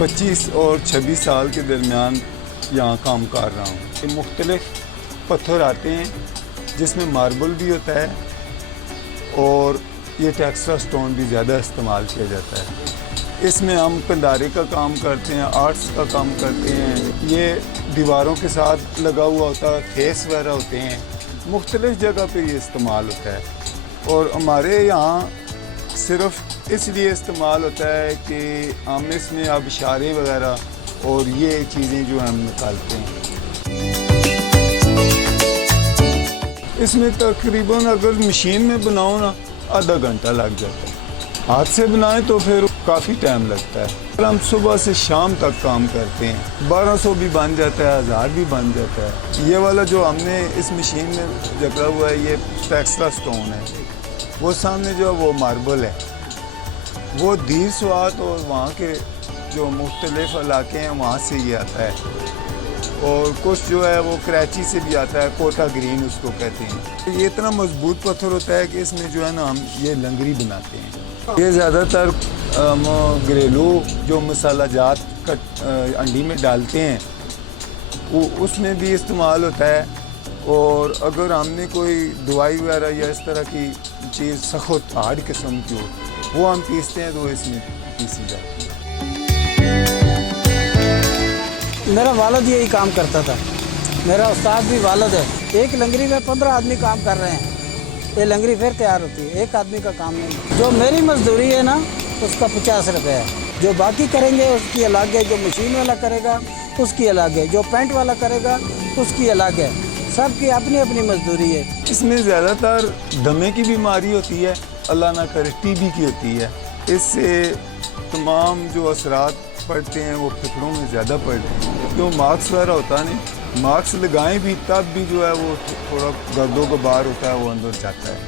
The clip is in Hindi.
25 और 26 साल के दरमियान यहाँ काम कर रहा हूँ। मुख्तलिफ पत्थर आते हैं जिसमें मार्बल भी होता है और ये टेक्सचर स्टोन भी ज़्यादा इस्तेमाल किया जाता है। इसमें हम कंधारे का काम करते हैं, आर्ट्स का काम करते हैं। ये दीवारों के साथ लगा हुआ होता है, फेस वगैरह होते हैं, मुख्तलिफ जगह पे ये इस्तेमाल होता है। और हमारे यहाँ सिर्फ इसलिए इस्तेमाल होता है कि हम इसमें अब इशारे वगैरह और ये चीज़ें जो हम निकालते हैं। इसमें तकरीबन अगर मशीन में बनाओ ना आधा घंटा लग जाता है, हाथ से बनाएं तो फिर काफ़ी टाइम लगता है। हम सुबह से शाम तक काम करते हैं, 1200 भी बन जाता है, 1000 भी बन जाता है। ये वाला जो हमने इस मशीन में जकड़ा हुआ है ये टेक्सचर स्टोन है, वो सामने जो है वो मार्बल है। वो दीर स्वात और वहाँ के जो मुख्तलिफ इलाके हैं वहाँ से ये आता है, और कुछ जो है वो कराची से भी आता है, कोटा ग्रीन उसको कहते हैं। ये इतना मजबूत पत्थर होता है कि इसमें जो है ना हम ये लंगरी बनाते हैं। ये ज़्यादातर घरेलू जो मसाला जात अंडी में डालते हैं वो उसमें भी इस्तेमाल होता है। और अगर हमने कोई दवाई वगैरह या इस तरह की चीज़ सख्त हार्ड किस्म की हो वो हम पीसते हैं तो इसमें पीसी जाती है। मेरा वालिद यही काम करता था, मेरा उस्ताद भी वालिद है। एक लंगरी में 15 आदमी काम कर रहे हैं, ये लंगरी फिर तैयार होती है, एक आदमी का काम नहीं। जो मेरी मजदूरी है ना उसका 50 रुपये है, जो बाकी करेंगे उसकी अलग है, जो मशीन वाला करेगा उसकी अलग है, जो पेंट वाला करेगा उसकी अलग है, सबकी अपनी अपनी मजदूरी है। इसमें ज़्यादातर दमे की बीमारी होती है, अल्लाह ना करे टीबी की होती है। इससे तमाम जो असरात पड़ते हैं वो फेफड़ों में ज़्यादा पड़ते हैं। जो मास्क वगैरह होता नहीं, मास्क लगाएं भी तब भी जो है वो थोड़ा गर्दों का बार होता है वो अंदर जाता है।